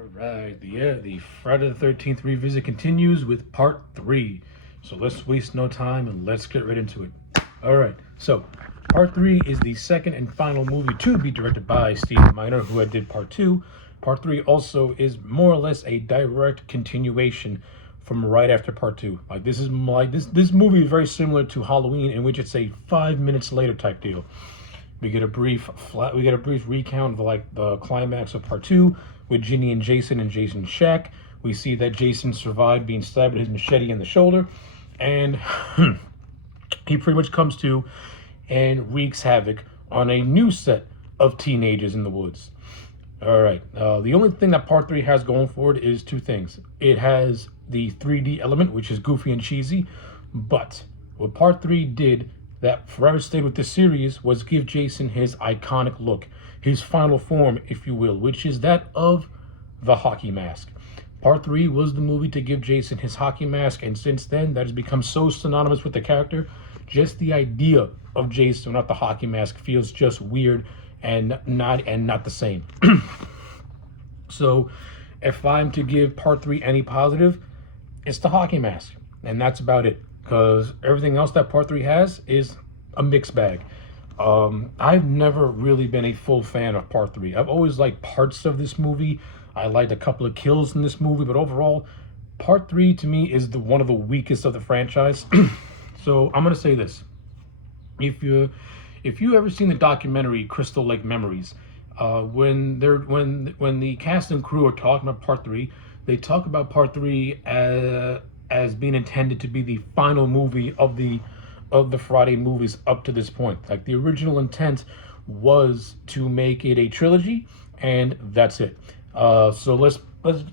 All right, the Friday the 13th revisit continues with part 3. So let's waste no time and let's get right into it. All right, so part 3 is the second and final movie to be directed by Steve Miner, who had did part 2. Part 3 also is more or less a direct continuation from right after part 2. Like this movie is very similar to Halloween, in which it's a 5 minutes later type deal. We get a brief recount of the climax of part 2 with Ginny and Jason's shack. We see that Jason survived being stabbed with his machete in the shoulder, and he pretty much comes to and wreaks havoc on a new set of teenagers in the woods. All right. The only thing that part 3 has going for it is two things. It has the 3D element, which is goofy and cheesy, but what part 3 did that forever stayed with this series was give Jason his iconic look, his final form, if you will, which is that of the hockey mask. Part 3 was the movie to give Jason his hockey mask, and since then that has become so synonymous with the character. Just the idea of Jason without the hockey mask feels just weird and not the same. So if I'm to give part 3 any positive, it's the hockey mask, and that's about it. Because everything else that part 3 has is a mixed bag. I've never really been a full fan of part 3. I've always liked parts of this movie. I liked a couple of kills in this movie, but overall, part 3 to me is one of the weakest of the franchise. So I'm gonna say this: if you ever seen the documentary Crystal Lake Memories, when the cast and crew are talking about part 3, they talk about part 3 as being intended to be the final movie of the Friday movies up to this point. Like, the original intent was to make it a trilogy, and that's it. So let's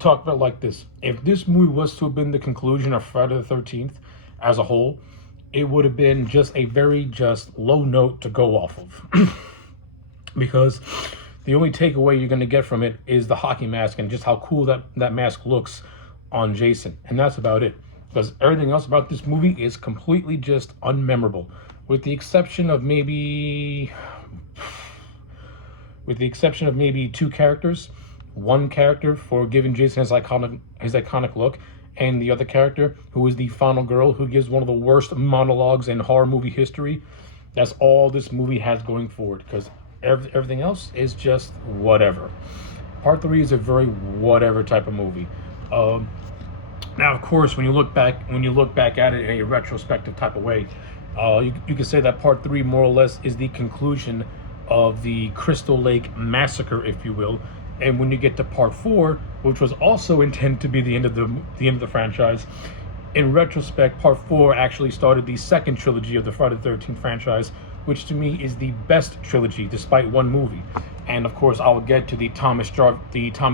talk about it like this: if this movie was to have been the conclusion of Friday the 13th as a whole, it would have been just a very low note to go off of. Because the only takeaway you're going to get from it is the hockey mask and just how cool that mask looks on Jason, and that's about it. Because everything else about this movie is completely just unmemorable, with the exception of maybe two characters. One character for giving Jason his iconic look, and the other character who is the final girl who gives one of the worst monologues in horror movie history. That's all this movie has going for it, because everything else is just whatever. Part 3 is a very whatever type of movie. Now, of course, when you look back at it in a retrospective type of way, you can say that part 3 more or less is the conclusion of the Crystal Lake Massacre, if you will. And when you get to part 4, which was also intended to be the end of the franchise, in retrospect, part 4 actually started the second trilogy of the Friday the 13th franchise, which to me is the best trilogy, despite one movie. And of course, I'll get to the Tommy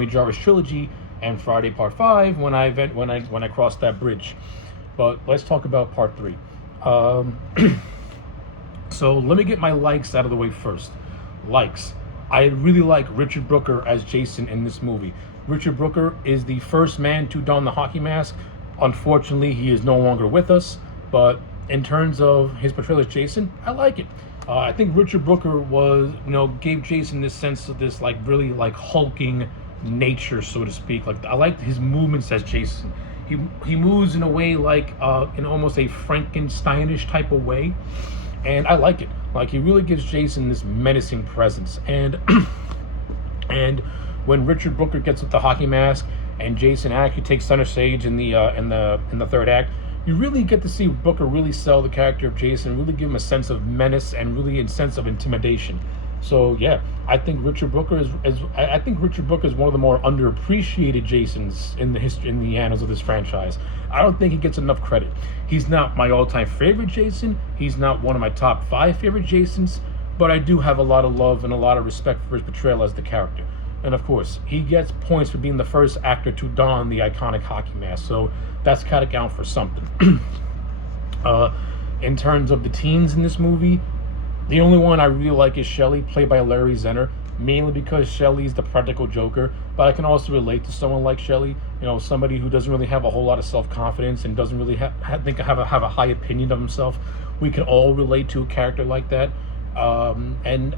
Jarvis trilogy and Friday Part 5 when I cross that bridge. But let's talk about Part 3. So let me get my likes out of the way first. Likes. I really like Richard Brooker as Jason in this movie. Richard Brooker is the first man to don the hockey mask. Unfortunately, he is no longer with us, but in terms of his portrayal as Jason, I like it. I think Richard Brooker gave Jason this sense of this really hulking nature, so to speak. Like, I liked his movements as Jason. He moves in a way in almost a Frankensteinish type of way, and I like it. Like, he really gives Jason this menacing presence. And and when Richard Brooker gets with the hockey mask and Jason actually takes center stage in the third act, you really get to see Brooker really sell the character of Jason, really give him a sense of menace and really a sense of intimidation. So yeah, I think Richard Brooker is one of the more underappreciated Jasons in the annals of this franchise. I don't think he gets enough credit. He's not my all-time favorite Jason. He's not one of my top 5 favorite Jasons, but I do have a lot of love and a lot of respect for his portrayal as the character. And of course, he gets points for being the first actor to don the iconic hockey mask, so that's gotta count for something. In terms of the teens in this movie, the only one I really like is Shelley, played by Larry Zenner, mainly because Shelley's the practical Joker, but I can also relate to someone like Shelley, somebody who doesn't really have a whole lot of self-confidence and doesn't really have a high opinion of himself. We can all relate to a character like that. And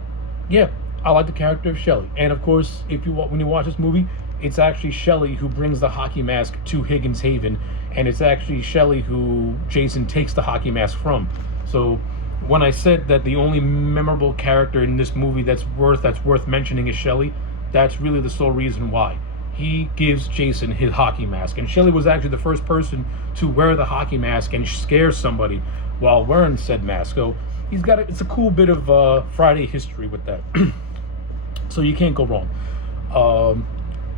yeah, I like the character of Shelly, and of course, when you watch this movie, it's actually Shelly who brings the hockey mask to Higgins Haven, and it's actually Shelly who Jason takes the hockey mask from. So, when I said that the only memorable character in this movie that's worth mentioning is Shelly, that's really the sole reason why. He gives Jason his hockey mask, and Shelly was actually the first person to wear the hockey mask and scare somebody while wearing said mask. So it's a cool bit of Friday history with that. So you can't go wrong.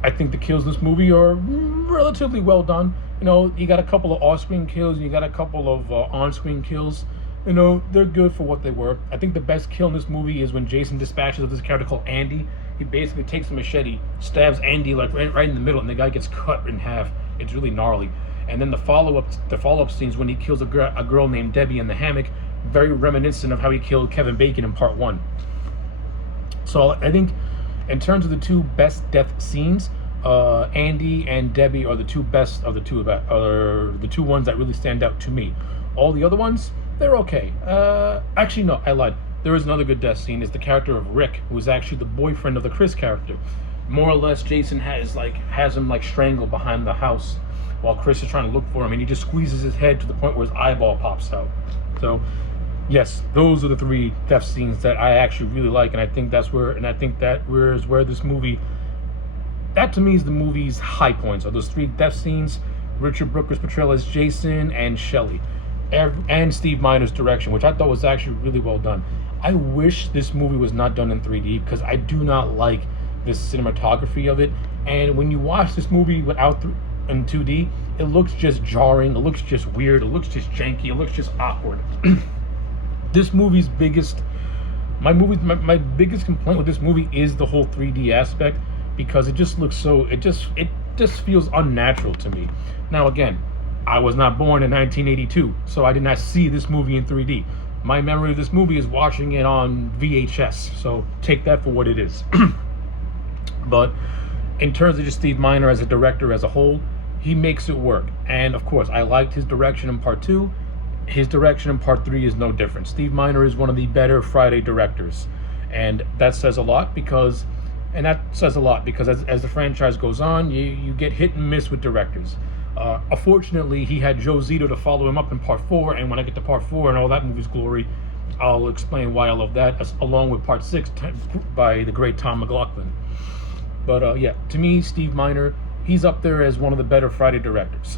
I think the kills in this movie are relatively well done. You got a couple of off-screen kills, you got a couple of on-screen kills. They're good for what they were. I think the best kill in this movie is when Jason dispatches of this character called Andy. He basically takes a machete, stabs Andy like right in the middle, and the guy gets cut in half. It's really gnarly. And then the follow-up scenes when he kills a girl named Debbie in the hammock, very reminiscent of how he killed Kevin Bacon in part 1. So I think in terms of the two best death scenes, Andy and Debbie are the two best of the two are the two ones that really stand out to me. All the other ones, they're okay. Actually, no, I lied. There is another good death scene. Is the character of Rick, who is actually the boyfriend of the Chris character. More or less, Jason has him strangled behind the house while Chris is trying to look for him, and he just squeezes his head to the point where his eyeball pops out. So, yes, those are the three death scenes that I actually really like, and I think that is where this movie. That to me is the movie's high points. Are those three death scenes, Richard Brooker's portrayal as Jason, and Shelly, and Steve Miner's direction, which I thought was actually really well done. I wish this movie was not done in 3D because I do not like the cinematography of it. And when you watch this movie in 2D, it looks just jarring. It looks just weird. It looks just janky. It looks just awkward. This movie's my biggest complaint with this movie is the whole 3D aspect, because it just looks it just feels unnatural to me. Now again, I was not born in 1982, so I did not see this movie in 3D. My memory of this movie is watching it on VHS, so take that for what it is. But in terms of just Steve Miner as a director as a whole, he makes it work. And of course, I liked his direction in part 2. His direction in part 3 is no different. Steve Miner is one of the better Friday directors. And that says a lot because as the franchise goes on, you get hit and miss with directors. Unfortunately, he had Joe Zito to follow him up in part 4, and when I get to part 4 and all that movie's glory, I'll explain why I love that, along with part 6 by the great Tom McLaughlin. But yeah, to me, Steve Miner, he's up there as one of the better Friday directors.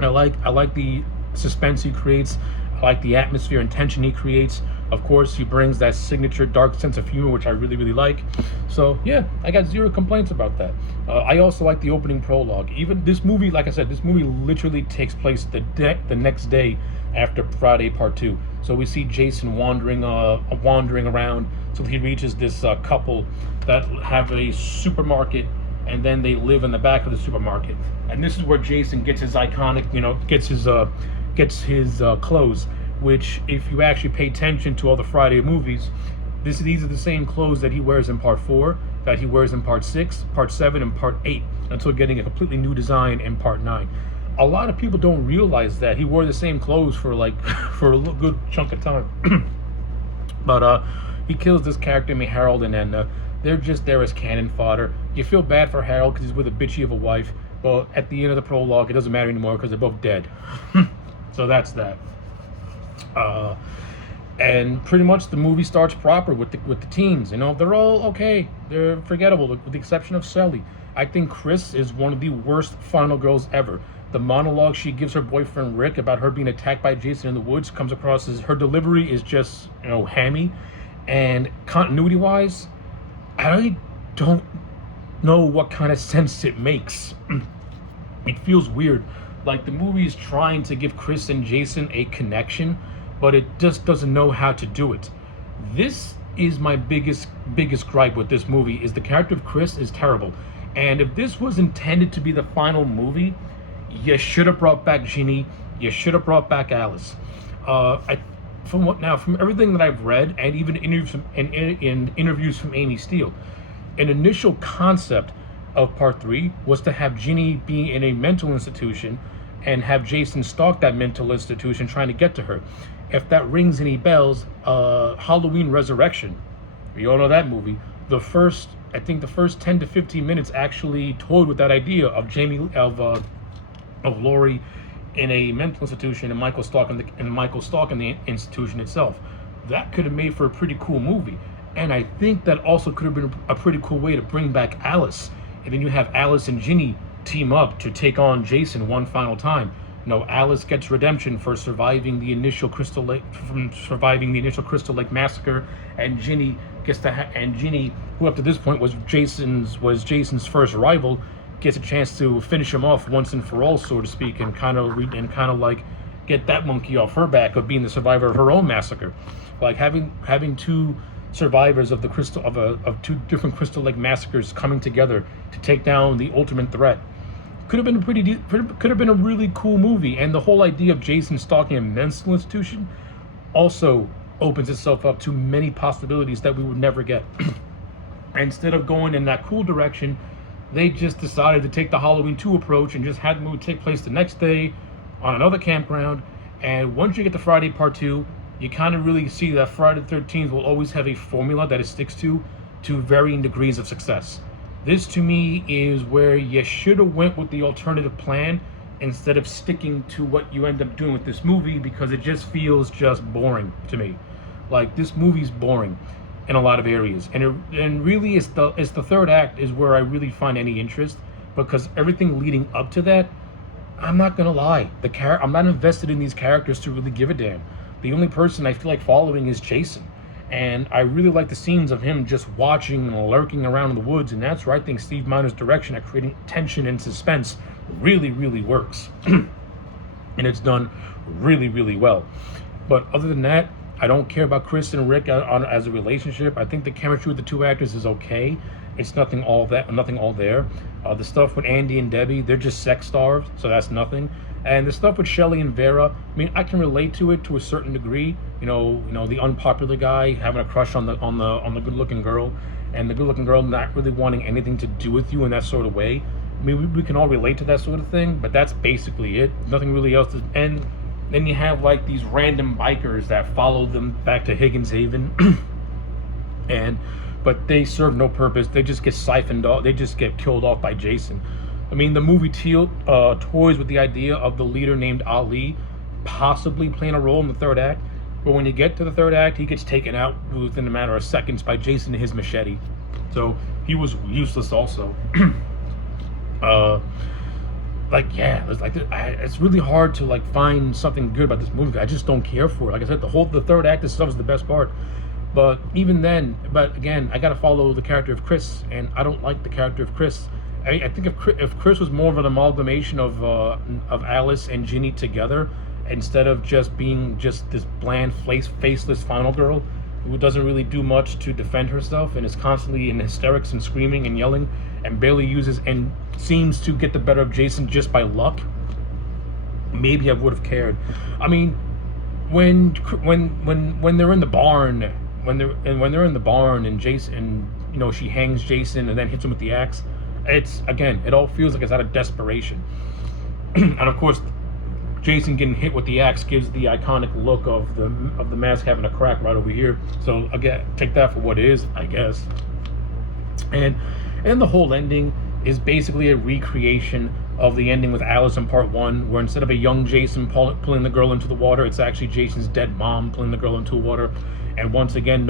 I like the suspense he creates. I like the atmosphere and tension he creates. Of course, he brings that signature dark sense of humor, which I really, really like. So, yeah, I got zero complaints about that. I also like the opening prologue. Even this movie, like I said, this movie literally takes place the next day after Friday Part 2. So we see Jason wandering around till he reaches this couple that have a supermarket, and then they live in the back of the supermarket. And this is where Jason gets his iconic, gets his clothes, which, if you actually pay attention to all the Friday movies, these are the same clothes that he wears in part 4, that he wears in part 6, part 7, and part 8, until getting a completely new design in part 9. A lot of people don't realize that he wore the same clothes for for a good chunk of time. But he kills this character named Harold and Edna. They're just there as cannon fodder. You feel bad for Harold because he's with a bitchy of a wife, but at the end of the prologue, it doesn't matter anymore because they're both dead. So that's that. And pretty much the movie starts proper with the teens. They're all okay. They're forgettable, with the exception of Sally. I think Chris is one of the worst final girls ever. The monologue she gives her boyfriend Rick about her being attacked by Jason in the woods comes across as, her delivery is just, hammy. And continuity-wise, I don't know what kind of sense it makes. It feels weird. Like the movie is trying to give Chris and Jason a connection, but it just doesn't know how to do it. This is my biggest gripe with this movie, is the character of Chris is terrible. And if this was intended to be the final movie, you should have brought back Ginny. You should have brought back Alice. From everything that I've read, and even in interviews from Amy Steele, an initial concept of part 3 was to have Ginny be in a mental institution and have Jason stalk that mental institution trying to get to her. If that rings any bells, Halloween Resurrection We all know that movie. I think the first 10 to 15 minutes actually toyed with that idea of of Laurie in a mental institution and Michael stalking the institution itself. That could have made for a pretty cool movie. And I think that also could have been a pretty cool way to bring back Alice. And then you have Alice and Ginny team up to take on Jason one final time. Alice gets redemption for surviving the initial Crystal Lake massacre, and Ginny who up to this point was Jason's first rival, gets a chance to finish him off once and for all, so to speak, and kind of like get that monkey off her back of being the survivor of her own massacre. Like having two survivors of two different Crystal Lake massacres coming together to take down the ultimate threat could have been a really cool movie. And the whole idea of Jason stalking a mental institution also opens itself up to many possibilities that we would never get. Instead of going in that cool direction, they just decided to take the Halloween 2 approach and just had the movie take place the next day on another campground. And once you get to Friday Part 2, you kind of really see that Friday the 13th will always have a formula that it sticks to varying degrees of success. This, to me, is where you should have went with the alternative plan instead of sticking to what you end up doing with this movie, because it just feels just boring to me. Like, this movie's boring in a lot of areas, and really it's the third act is where I really find any interest, because everything leading up to that, I'm not gonna lie, I'm not invested in these characters to really give a damn. The only person I feel like following is Jason. And I really like the scenes of him just watching and lurking around in the woods, and that's where I think Steve Miner's direction at creating tension and suspense really, really works. And it's done really, really well. But other than that, I don't care about Chris and Rick as a relationship. I think the chemistry with the two actors is okay. It's nothing all there. The stuff with Andy and Debbie, they're just sex starved, so that's nothing. And the stuff with Shelley and Vera, I mean, I can relate to it to a certain degree. The unpopular guy having a crush on the good-looking girl, and the good-looking girl not really wanting anything to do with you in that sort of way. I mean, we can all relate to that sort of thing, but that's basically it. Nothing really else. And then you have like these random bikers that follow them back to Higgins Haven, but they serve no purpose. They just get siphoned off. They just get killed off by Jason. I mean, the movie toys with the idea of the leader named Ali possibly playing a role in the third act, but when you get to the third act, he gets taken out within a matter of seconds by Jason and his machete. So he was useless also. It's really hard to find something good about this movie. I just don't care for it. Like I said, the third act itself is the best part. But even then, again, I gotta follow the character of Chris, and I don't like the character of Chris. I think if Chris was more of an amalgamation of Alice and Ginny together, instead of just being just this bland, faceless final girl who doesn't really do much to defend herself and is constantly in hysterics and screaming and yelling and barely uses and seems to get the better of Jason just by luck, maybe I would have cared. I mean, when they're in the barn, when they're in the barn and Jason, she hangs Jason and then hits him with the axe. It all feels like it's out of desperation. And of course, Jason getting hit with the axe gives the iconic look of the mask having a crack right over here. So again, take that for what it is, I guess. And the whole ending is basically a recreation of the ending with Alice in part 1, where instead of a young Jason pulling the girl into the water, it's actually Jason's dead mom pulling the girl into the water. And once again,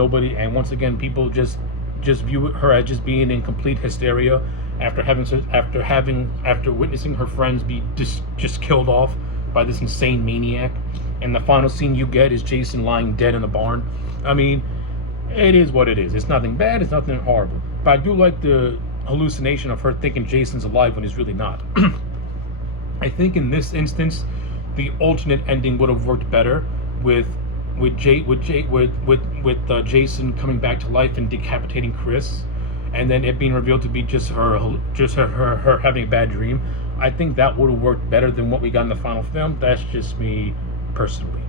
people just view her as just being in complete hysteria after witnessing her friends be just killed off by this insane maniac. And the final scene you get is Jason lying dead in the barn. I mean, it is what it is. It's nothing bad, it's nothing horrible. But I do like the hallucination of her thinking Jason's alive when he's really not. I think in this instance, the alternate ending would have worked better with Jason coming back to life and decapitating Chris, and then it being revealed to be just her having a bad dream. I think that would have worked better than what we got in the final film. That's just me personally.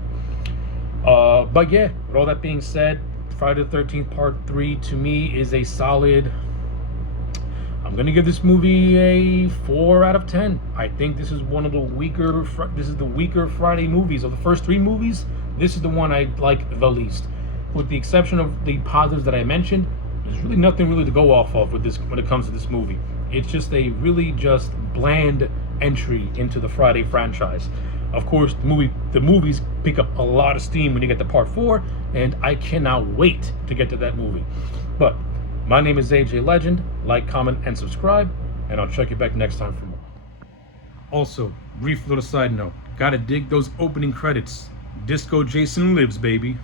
But yeah, with all that being said, Friday the 13th Part 3 to me is a solid. I'm going to give this movie a 4 out of 10. I think this is one of the weaker Friday movies. Of the first 3 movies, this is the one I like the least. with the exception of the positives that I mentioned, there's really nothing really to go off of with this when it comes to this movie. It's just a really just bland entry into the Friday franchise. Of course, the movies pick up a lot of steam when you get to part 4, and I cannot wait to get to that movie. But my name is AJ Legend. Like, comment, and subscribe, and I'll check you back next time for more. Also, brief little side note, gotta dig those opening credits. Disco Jason lives, baby.